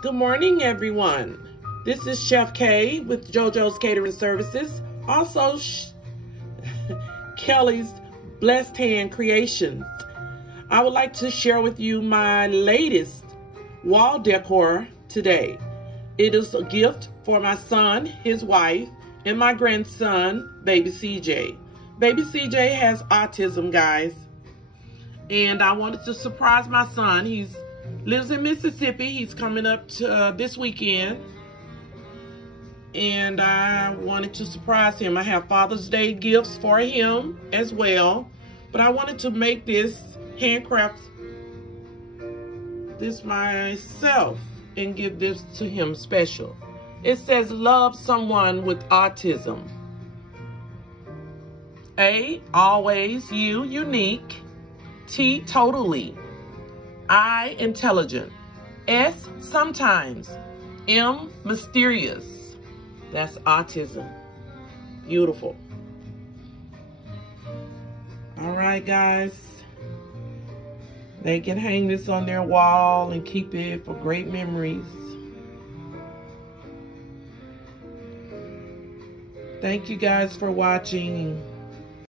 Good morning, everyone. This is Chef K with JoJo's Catering Services, also Kelly's Blessed Hand Creations. I would like to share with you my latest wall decor today. It is a gift for my son, his wife, and my grandson, baby CJ. Baby CJ has autism, guys. And I wanted to surprise my son. He lives in Mississippi. He's coming up to, this weekend. And I wanted to surprise him. I have Father's Day gifts for him as well. But I wanted to make this handcraft this myself and give this to him special. It says, love someone with autism. A, always. U, unique. T, totally. I, intelligent. S, sometimes. M, mysterious. That's autism. Beautiful. All right, guys. They can hang this on their wall and keep it for great memories. Thank you guys for watching.